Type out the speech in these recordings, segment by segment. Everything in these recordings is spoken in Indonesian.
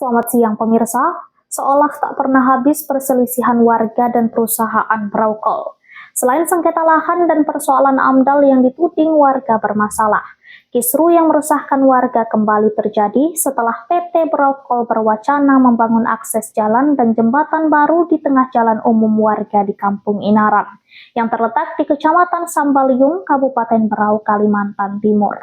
Selamat siang pemirsa, seolah tak pernah habis perselisihan warga dan perusahaan Brokol. Selain sengketa lahan dan persoalan AMDAL yang dituding warga bermasalah, kisru yang meresahkan warga kembali terjadi setelah PT Brokol berwacana membangun akses jalan dan jembatan baru di tengah jalan umum warga di Kampung Inaran, yang terletak di Kecamatan Sambaliung, Kabupaten Berau, Kalimantan Timur.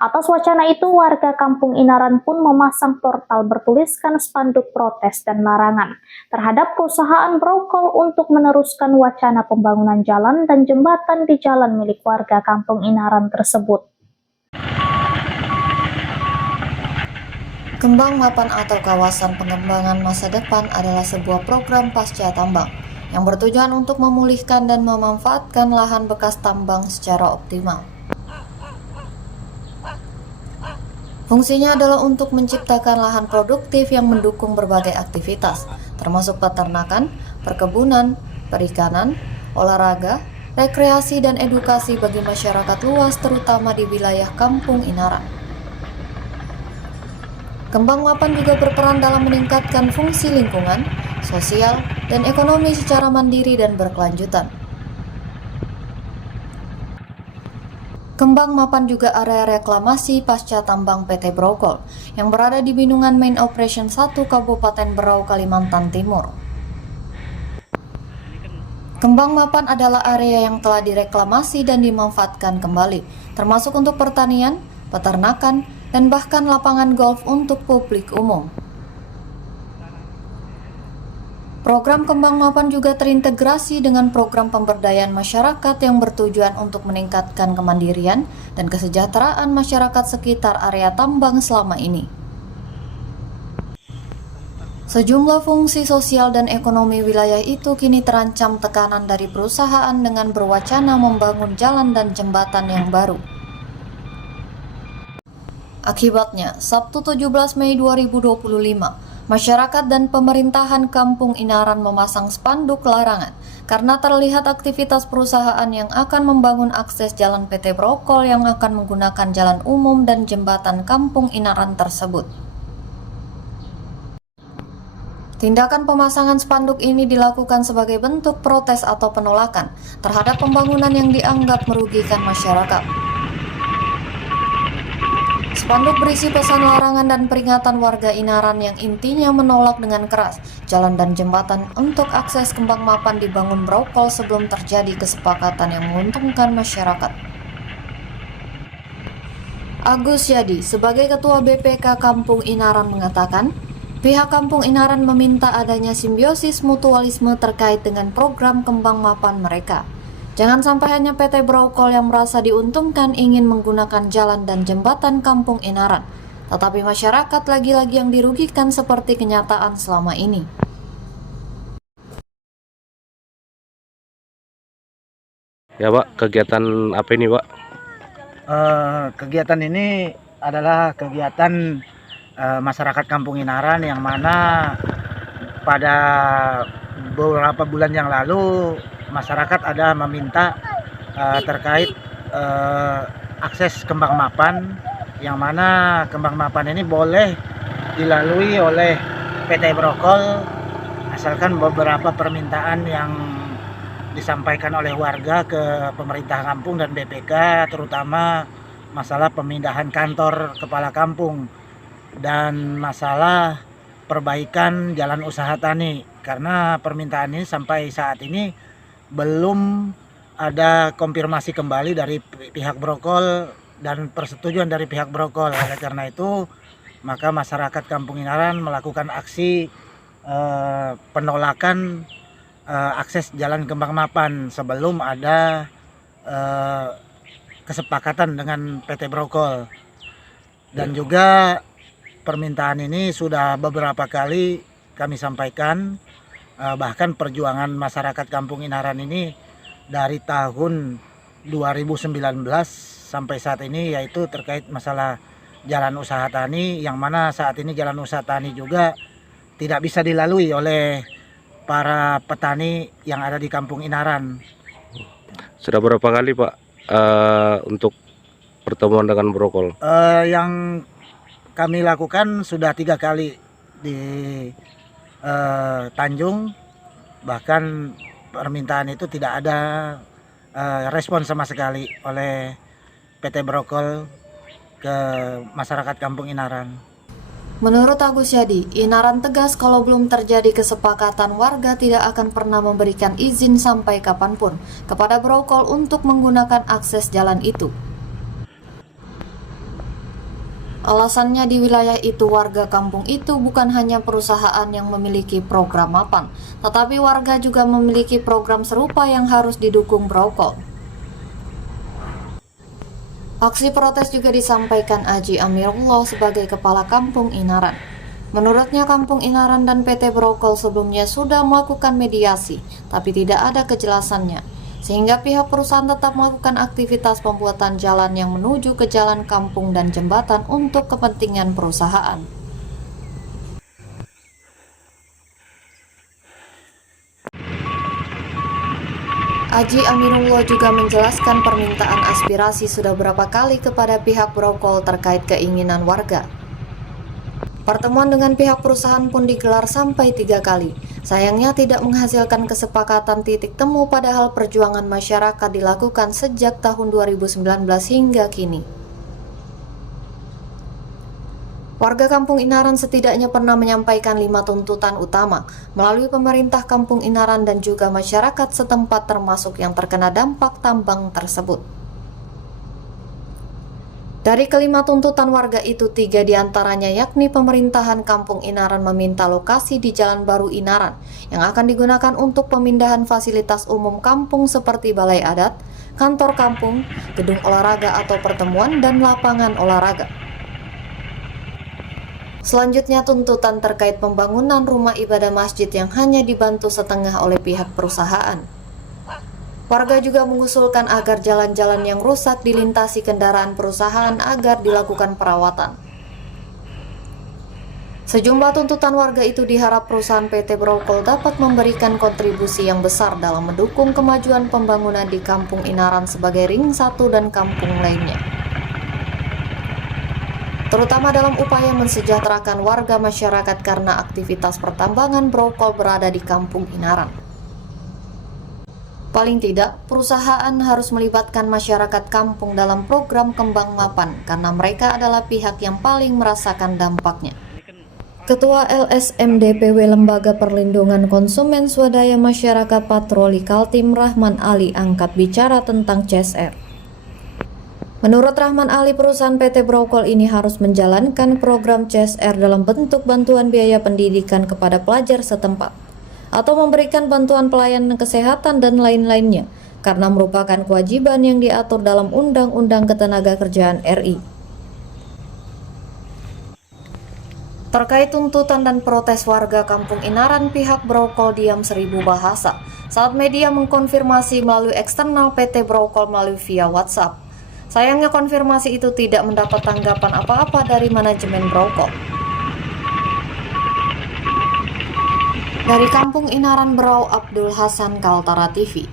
Atas wacana itu, warga Kampung Inaran pun memasang portal bertuliskan spanduk protes dan larangan terhadap perusahaan Brokol untuk meneruskan wacana pembangunan jalan dan jembatan di jalan milik warga Kampung Inaran tersebut. Kembang Mapan atau Kawasan Pengembangan Masa Depan adalah sebuah program pasca tambang yang bertujuan untuk memulihkan dan memanfaatkan lahan bekas tambang secara optimal. Fungsinya adalah untuk menciptakan lahan produktif yang mendukung berbagai aktivitas, termasuk peternakan, perkebunan, perikanan, olahraga, rekreasi, dan edukasi bagi masyarakat luas terutama di wilayah Kampung Inaran. Kembang Mapan juga berperan dalam meningkatkan fungsi lingkungan, sosial, dan ekonomi secara mandiri dan berkelanjutan. Kembang Mapan juga area reklamasi pasca tambang PT Brokol yang berada di Bendungan Main Operation 1 Kabupaten Berau, Kalimantan Timur. Kembang Mapan adalah area yang telah direklamasi dan dimanfaatkan kembali, termasuk untuk pertanian, peternakan, dan bahkan lapangan golf untuk publik umum. Program Kembang Mapan juga terintegrasi dengan program pemberdayaan masyarakat yang bertujuan untuk meningkatkan kemandirian dan kesejahteraan masyarakat sekitar area tambang selama ini. Sejumlah fungsi sosial dan ekonomi wilayah itu kini terancam tekanan dari perusahaan dengan berwacana membangun jalan dan jembatan yang baru. Akibatnya, Sabtu 17 Mei 2025, masyarakat dan pemerintahan Kampung Inaran memasang spanduk larangan karena terlihat aktivitas perusahaan yang akan membangun akses jalan PT Brokol yang akan menggunakan jalan umum dan jembatan Kampung Inaran tersebut. Tindakan pemasangan spanduk ini dilakukan sebagai bentuk protes atau penolakan terhadap pembangunan yang dianggap merugikan masyarakat. Spanduk berisi pesan larangan dan peringatan warga Inaran yang intinya menolak dengan keras jalan dan jembatan untuk akses Kembang Mapan dibangun Brokol sebelum terjadi kesepakatan yang menguntungkan masyarakat. Agus Yadi sebagai Ketua BPK Kampung Inaran mengatakan, pihak Kampung Inaran meminta adanya simbiosis mutualisme terkait dengan program Kembang Mapan mereka. Jangan sampai hanya PT Brokol yang merasa diuntungkan ingin menggunakan jalan dan jembatan Kampung Inaran, tetapi masyarakat lagi-lagi yang dirugikan seperti kenyataan selama ini. Ya Pak, kegiatan apa ini Pak? Kegiatan ini adalah kegiatan masyarakat Kampung Inaran yang mana pada beberapa bulan yang lalu masyarakat ada meminta terkait akses Kembang Mapan, yang mana Kembang Mapan ini boleh dilalui oleh PT Brokol asalkan beberapa permintaan yang disampaikan oleh warga ke pemerintah kampung dan BPK, terutama masalah pemindahan kantor kepala kampung dan masalah perbaikan jalan usaha tani, karena permintaan ini sampai saat ini belum ada konfirmasi kembali dari pihak Brokol dan persetujuan dari pihak Brokol. Oleh karena itu, maka masyarakat Kampung Inaran melakukan aksi penolakan akses jalan Kembang Mapan sebelum ada kesepakatan dengan PT Brokol. Dan juga permintaan ini sudah beberapa kali kami sampaikan. Bahkan perjuangan masyarakat Kampung Inaran ini dari tahun 2019 sampai saat ini, yaitu terkait masalah jalan usaha tani, yang mana saat ini jalan usaha tani juga tidak bisa dilalui oleh para petani yang ada di Kampung Inaran. Sudah berapa kali Pak untuk pertemuan dengan Brokol? Yang kami lakukan sudah 3 kali di Tanjung, bahkan permintaan itu tidak ada respon sama sekali oleh PT Brokol ke masyarakat Kampung Inaran. Menurut Agus Yadi, Inaran tegas kalau belum terjadi kesepakatan warga tidak akan pernah memberikan izin sampai kapanpun kepada Brokol untuk menggunakan akses jalan itu. Alasannya di wilayah itu warga kampung itu bukan hanya perusahaan yang memiliki program mapan, tetapi warga juga memiliki program serupa yang harus didukung Brokol. Aksi protes juga disampaikan Aji Amirullah sebagai kepala Kampung Inaran. Menurutnya Kampung Inaran dan PT Brokol sebelumnya sudah melakukan mediasi, tapi tidak ada kejelasannya, sehingga pihak perusahaan tetap melakukan aktivitas pembuatan jalan yang menuju ke jalan kampung dan jembatan untuk kepentingan perusahaan. Aji Aminullah juga menjelaskan permintaan aspirasi sudah berapa kali kepada pihak Brokol terkait keinginan warga. Pertemuan dengan pihak perusahaan pun digelar sampai 3 kali. Sayangnya tidak menghasilkan kesepakatan titik temu, padahal perjuangan masyarakat dilakukan sejak tahun 2019 hingga kini. Warga Kampung Inaran setidaknya pernah menyampaikan 5 tuntutan utama melalui pemerintah Kampung Inaran dan juga masyarakat setempat termasuk yang terkena dampak tambang tersebut. Dari kelima tuntutan warga itu, 3 diantaranya yakni pemerintahan Kampung Inaran meminta lokasi di Jalan Baru Inaran yang akan digunakan untuk pemindahan fasilitas umum kampung seperti balai adat, kantor kampung, gedung olahraga atau pertemuan, dan lapangan olahraga. Selanjutnya tuntutan terkait pembangunan rumah ibadah masjid yang hanya dibantu setengah oleh pihak perusahaan. Warga juga mengusulkan agar jalan-jalan yang rusak dilintasi kendaraan perusahaan agar dilakukan perawatan. Sejumlah tuntutan warga itu diharap perusahaan PT Brokol dapat memberikan kontribusi yang besar dalam mendukung kemajuan pembangunan di Kampung Inaran sebagai ring 1 dan kampung lainnya, terutama dalam upaya mensejahterakan warga masyarakat karena aktivitas pertambangan Brokol berada di Kampung Inaran. Paling tidak, perusahaan harus melibatkan masyarakat kampung dalam program kembang mapan karena mereka adalah pihak yang paling merasakan dampaknya. Ketua LSM DPW Lembaga Perlindungan Konsumen Swadaya Masyarakat Patroli Kaltim Rahman Ali angkat bicara tentang CSR. Menurut Rahman Ali, perusahaan PT Brokol ini harus menjalankan program CSR dalam bentuk bantuan biaya pendidikan kepada pelajar setempat, atau memberikan bantuan pelayanan kesehatan dan lain-lainnya, karena merupakan kewajiban yang diatur dalam Undang-Undang Ketenagakerjaan RI. Terkait tuntutan dan protes warga Kampung Inaran, pihak Brokol diam 1000 bahasa saat media mengkonfirmasi melalui eksternal PT Brokol melalui via WhatsApp. Sayangnya konfirmasi itu tidak mendapat tanggapan apa-apa dari manajemen Brokol. Dari Kampung Inaran, Berau Abdul Hasan, Kaltara TV.